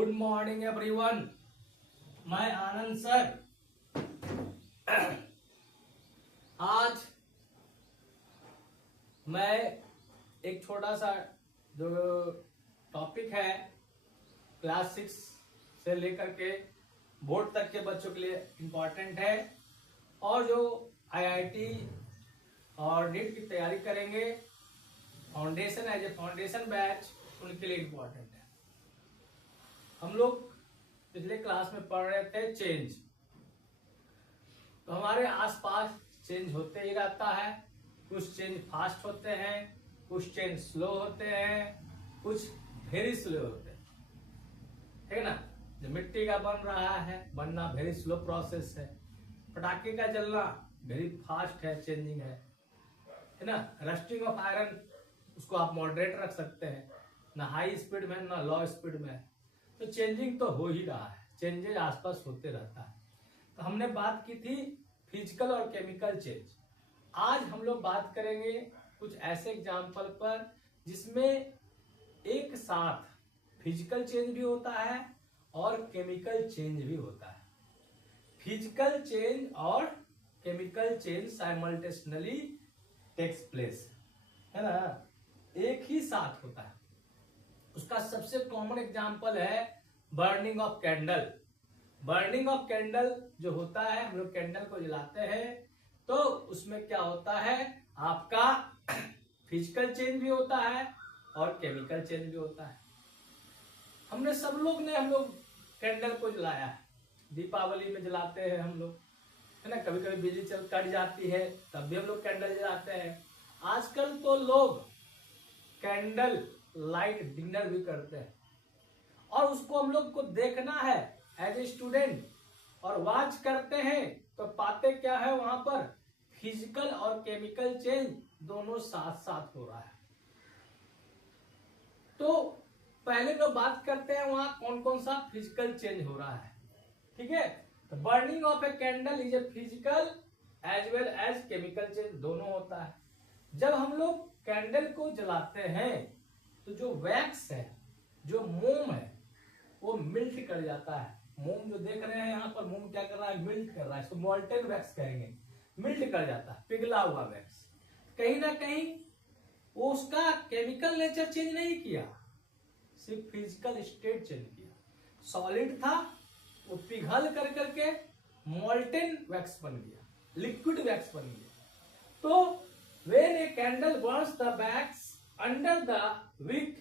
Good morning everyone. मैं आनंद sir. आज मैं एक छोटा सा जो टॉपिक है क्लास 6 से लेकर के बोर्ड तक के बच्चों के लिए इम्पोर्टेंट है, और जो आईआईटी और नीट की तैयारी करेंगे foundation as a foundation batch, उनके लिए इम्पोर्टेंट है। हम लोग पिछले क्लास में पढ़ रहे थे चेंज। तो हमारे आसपास चेंज होते ही रहता है। कुछ चेंज फास्ट होते हैं, कुछ चेंज स्लो होते हैं, कुछ वेरी स्लो होते हैं, है ना। जो मिट्टी का बन रहा है, बनना वेरी स्लो प्रोसेस है। पटाखे का जलना वेरी फास्ट है, चेंजिंग है ना। रस्टिंग ऑफ आयरन, उसको आप मॉडरेट रख सकते हैं, ना हाई स्पीड में ना लो स्पीड में। तो चेंजिंग तो हो ही रहा है, चेंजेज आसपास होते रहता है। तो हमने बात की थी फिजिकल और केमिकल चेंज। आज हम लोग बात करेंगे कुछ ऐसे एग्जाम्पल पर जिसमें एक साथ फिजिकल चेंज भी होता है और केमिकल चेंज भी होता है। फिजिकल चेंज और chemical change simultaneously takes place, है ना, एक ही साथ होता है। उसका सबसे कॉमन एग्जांपल है burning of candle. Burning of candle जो होता है, हम लोग कैंडल को जलाते हैं तो उसमें क्या होता है, आपका फिजिकल चेंज भी होता है और केमिकल चेंज भी होता है। हम लोग कैंडल को जलाया है, दीपावली में जलाते हैं हम लोग, है ना। कभी कभी बिजली कट जाती है तब भी हम लोग कैंडल जलाते हैं। आजकल तो लोग कैंडल लाइट डिनर भी करते हैं, और उसको हम लोग को देखना है एज ए स्टूडेंट और वॉच करते हैं तो पाते क्या है, वहां पर फिजिकल और केमिकल चेंज दोनों साथ साथ हो रहा है। तो पहले जो बात करते हैं वहां कौन कौन सा फिजिकल चेंज हो रहा है, ठीक है। तो burning of a candle is a physical as well as chemical change, दोनों होता है। जब हम लोग कैंडल को जलाते हैं तो जो वैक्स है, जो मोम है, वो मिल्ट कर जाता है। मोम जो देख रहे हैं यहाँ पर, मोम क्या कर रहा है, मिल्ट कर रहा है। इसको मोल्टेन वैक्स कहेंगे। मिल्ट कर जाता है, पिघला हुआ वैक्स। कहीं ना कहीं वो उसका केमिकल नेचर चेंज नहीं किया, सिर्फ फिजिकल स्टेट चेंज किया। सॉलिड था, वो पिघल कर करके मोल्टेन वैक्स बन गया, लिक्विड वैक्स बन गया। तो when a candle burns, the wax under the wick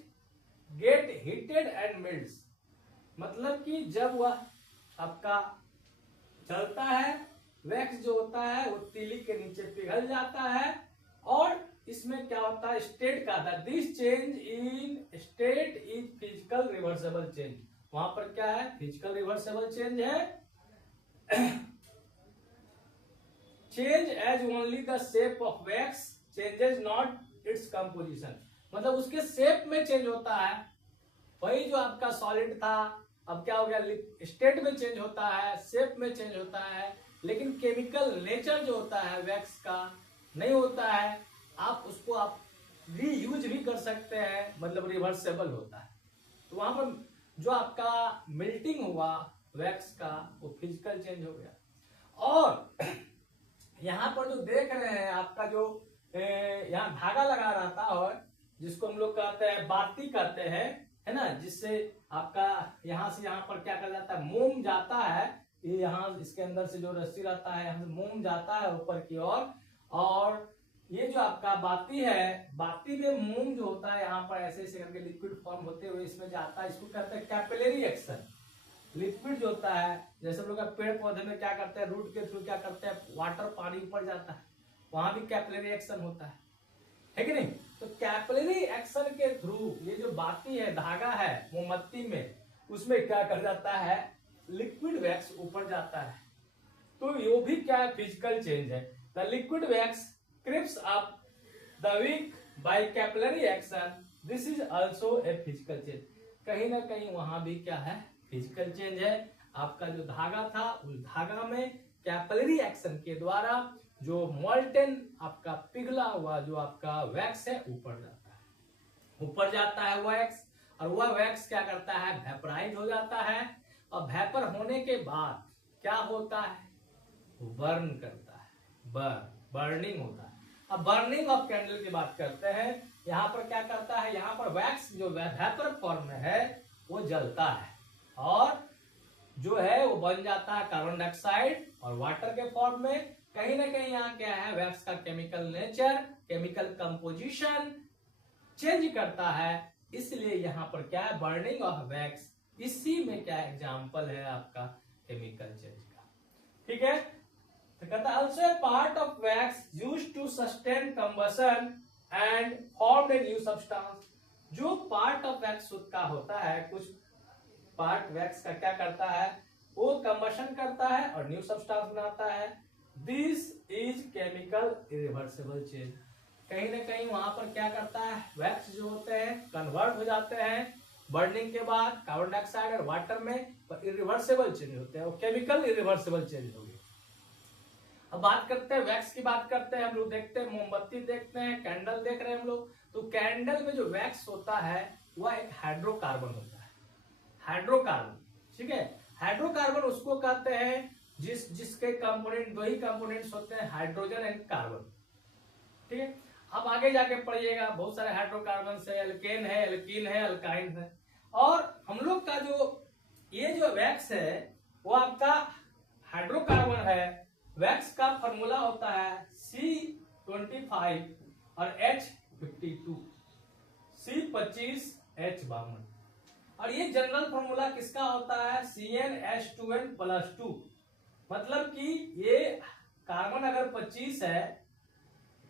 get heated and melts। मतलब कि जब वह आपका चलता है, वैक्स जो होता है वो तीली के नीचे पिघल जाता है, और इसमें क्या होता है, स्टेट का था। This change in state is physical reversible change. वहां पर क्या है, फिजिकल रिवर्सेबल चेंज है। Change as only the shape of wax changes not its composition. मतलब उसके शेप में चेंज होता है। वही जो आपका सॉलिड था, अब क्या हो गया, स्टेट में चेंज होता है, शेप में चेंज होता है, लेकिन केमिकल नेचर जो होता है वैक्स का नहीं होता है। आप उसको आप रीयूज भी कर सकते हैं, मतलब रिवर्सेबल होता है। तो वहां पर जो आपका मेल्टिंग हुआ वैक्स का, वो फिजिकल चेंज हो गया। और यहाँ पर जो देख रहे हैं, आपका जो यहाँ धागा लगा रहता है, और जिसको हम लोग कहते हैं बाती कहते हैं, है ना, जिससे आपका यहाँ से यहाँ पर क्या कर जाता है, मोम जाता है। ये यहाँ इसके अंदर से जो रस्सी रहता है, यहाँ से मोम जाता है ऊपर की ओर, और ये जो आपका बाती है, बाती में मोम जो होता है यहाँ पर ऐसे ऐसे करके लिक्विड फॉर्म होते हुए इसमें जाता है। इसको कहते हैं कैपिलरी एक्शन। लिक्विड जो होता है, जैसे हम लोग पेड़ पौधे में क्या करते हैं, रूट के थ्रू क्या करते हैं, वाटर पानी ऊपर जाता है, वहां भी कैपिलरी एक्शन होता है कि नहीं। तो कैपिलरी एक्शन के थ्रू ये जो बाती है, धागा है मोमबत्ती में, उसमें क्या कर जाता है, लिक्विड वैक्स ऊपर जाता है। तो ये भी क्या फिजिकल चेंज है। The liquid wax creeps up the wick by capillary action, this is also a physical change. कहीं ना कहीं वहां भी क्या है, फिजिकल चेंज है। आपका जो धागा था, उस धागा में कैपिलरी एक्शन के द्वारा जो मोल्टेन आपका पिघला हुआ जो आपका वैक्स है ऊपर जाता है, ऊपर जाता है वैक्स। और वह वैक्स क्या करता है, वेपराइज हो जाता है, और वेपर होने के बाद क्या होता है, बर्न करता है, बर्निंग होता है। अब बर्निंग ऑफ कैंडल की बात करते हैं, यहाँ पर क्या करता है, यहाँ पर वैक्स जो वेपर फॉर्म में है वो जलता है, और जो है वो बन जाता है कार्बन डाइऑक्साइड और वाटर के फॉर्म में। कहीं ना कहीं यहाँ क्या है, वैक्स का chemical nature, chemical composition change करता है, इसलिए यहाँ पर क्या है, बर्निंग ऑफ वैक्स, इसी में क्या एग्जांपल है आपका केमिकल चेंज का। ठीक है, तो कहता है also a part of wax used to sustain combustion and formed a new substance। जो पार्ट ऑफ वैक्स का होता है, कुछ पार्ट वैक्स का क्या करता है, वो कंबशन करता है और न्यू सब्सटेंस बनाता है। This is chemical irreversible change. कहीं ना कहीं वहां पर क्या करता है, वैक्स जो होते हैं कन्वर्ट हो जाते हैं बर्निंग के बाद कार्बन डाइऑक्साइड और वाटर में, इरिवर्सिबल चेंज होते हैं, वो केमिकल इरिवर्सिबल चेंज हो गए। अब बात करते हैं वैक्स की, बात करते हैं हम लोग, देखते हैं मोमबत्ती देखते हैं, कैंडल देख रहे हैं हम लोग, तो कैंडल में जो वैक्स होता है वह एक हाइड्रोकार्बन होता है, हाइड्रोकार्बन। ठीक है, हाइड्रोकार्बन उसको कहते हैं जिसके कंपोनेंट, दो ही कंपोनेंट्स होते हैं, हाइड्रोजन एंड कार्बन। ठीक है, अब आगे जाके पढ़िएगा, बहुत सारे हाइड्रोकार्बन है, एल्केन है, एल्कीन है, अल्काइन है, और हम लोग का जो ये जो वैक्स है वो आपका हाइड्रोकार्बन है। वैक्स का फॉर्मूला होता है C25 और H52, C25 H52, और ये जनरल फॉर्मूला किसका होता है, CnH2n+2। मतलब कि ये कार्बन अगर 25 है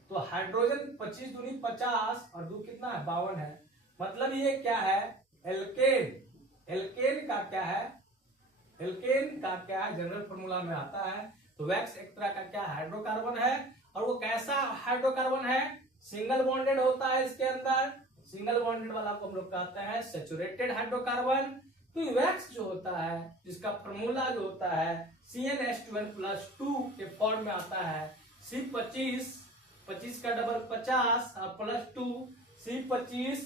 तो हाइड्रोजन 25 दूनी 50 और 2 कितना है, 52 है। मतलब ये क्या है, एल्केन। एल्केन का क्या है, एल्केन का क्या है, जनरल फॉर्मूला में आता है। तो वैक्स एक तरह का क्या हाइड्रोकार्बन है, और वो कैसा हाइड्रोकार्बन है, सिंगल बॉन्डेड होता है इसके अंदर, सिंगल बॉन्डेड वाला को हम लोग कहते हैं सैचुरेटेड हाइड्रोकार्बन। तो वैक्स जो होता है, जिसका फॉर्मूला जो होता है CnH2n+2 के फॉर्म में आता है, C25, 25 का डबल 50 और +2 C25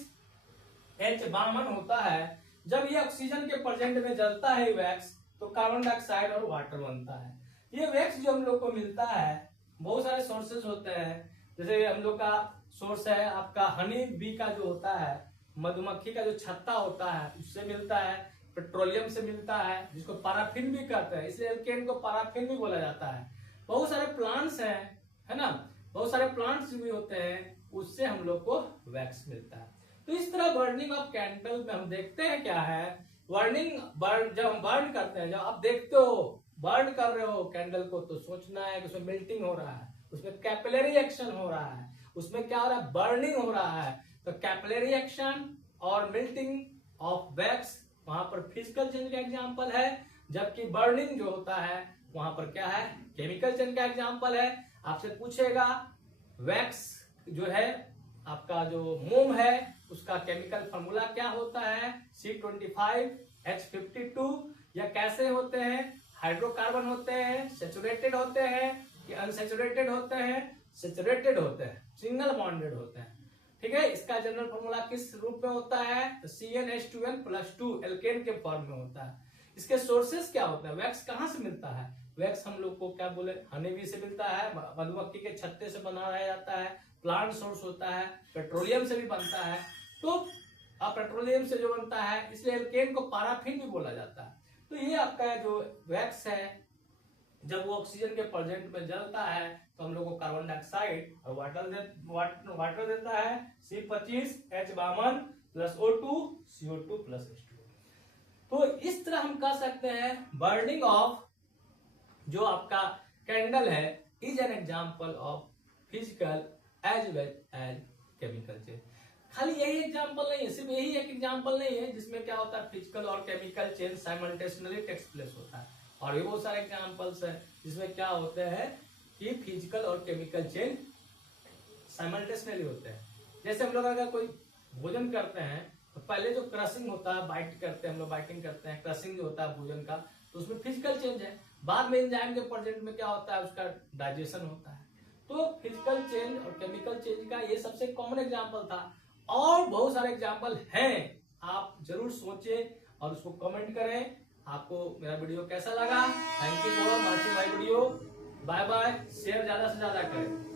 H52 होता है। जब ये ऑक्सीजन के प्रेजेंट में जलता है वैक्स, तो कार्बन डाइऑक्साइड और वाटर बनता है। ये वैक्स जो हम लोग को मिलता है, बहुत सारे सोर्सेज होते हैं, जैसे हम लोग का सोर्स है आपका हनी बी का जो होता है, मधुमक्खी का जो छत्ता होता है उससे मिलता है, पेट्रोलियम से मिलता है, जिसको पैराफिन भी कहते हैं, इसलिए एल्केन को पैराफिन भी बोला जाता है। बहुत सारे प्लांट्स हैं, है ना, बहुत सारे प्लांट्स भी होते हैं, उससे हम लोग को वैक्स मिलता है। तो इस तरह बर्निंग ऑफ कैंडल में हम देखते हैं क्या है, बर्न जब हम बर्न करते हैं, जब आप देखते हो बर्न कर रहे हो कैंडल को, तो सोचना है कि उसमें मेल्टिंग हो रहा है, उसमें कैपिलरी एक्शन हो रहा है, उसमें क्या हो रहा है, बर्निंग हो रहा है। तो कैपिलरी एक्शन और मेल्टिंग ऑफ वैक्स वहां पर फिजिकल चेंज का एग्जांपल है, जबकि बर्निंग जो होता है वहां पर क्या है, केमिकल चेंज का एग्जांपल है। आपसे पूछेगा वैक्स जो है आपका जो मोम है उसका केमिकल फॉर्मूला क्या होता है, C25 H52, या कैसे होते हैं, हाइड्रोकार्बन होते हैं, सैचुरेटेड होते हैं कि अनसैचुरेटेड होते हैं, सैचुरेटेड होते हैं, सिंगल बॉन्डेड होते हैं। ठीक है, इसका जनरल फॉर्मूला किस रूप में होता है, तो CnH2n+2 एल्केन के फॉर्म में होता है। इसके सोर्सेस क्या होते हैं, वैक्स कहाँ से मिलता है, वैक्स हम लोग को क्या बोले, हनी बी से मिलता है, मधुमक्खी के छत्ते से बनाया जाता है, प्लांट सोर्स होता है, पेट्रोलियम से भी बनता है। तो पेट्रोलियम से जो बनता है, इसलिए एल्केन को पैराफिन भी बोला जाता है। तो ये आपका जो वैक्स है, जब वो ऑक्सीजन के प्रेजेंट में जलता है तो हम लोग को कार्बन डाइऑक्साइड और वाटर देता है, C25 H52 CO2 H2। तो इस तरह हम कह सकते हैं बर्निंग ऑफ जो आपका कैंडल है is an example of physical as well as chemical change. खाली यही एग्जांपल नहीं है, सिर्फ यही एक एग्जांपल नहीं है जिसमें क्या होता है, फिजिकल और chemical change simultaneously takes place होता है, और भी बहुत सारे एग्जांपल्स हैं जिसमें क्या होते हैं कि फिजिकल और केमिकल चेंज साइमल्टेनियसली होते हैं। जैसे हम लोग अगर कोई भोजन करते हैं तो पहले जो क्रशिंग होता है, बाइट करते हैं हम लोग, बाइटिंग करते हैं, क्रशिंग जो होता है भोजन का, तो उसमें फिजिकल चेंज है। बाद में एंजाइम के प्रेजेंट में क्या होता है, उसका डाइजेशन होता है। तो फिजिकल चेंज और केमिकल चेंज का ये सबसे कॉमन एग्जाम्पल था, और बहुत सारे एग्जाम्पल हैं आप जरूर सोचें और उसको कमेंट करें आपको मेरा वीडियो कैसा लगा। Thank you for watching my video. Bye bye. Share ज्यादा से ज्यादा करें।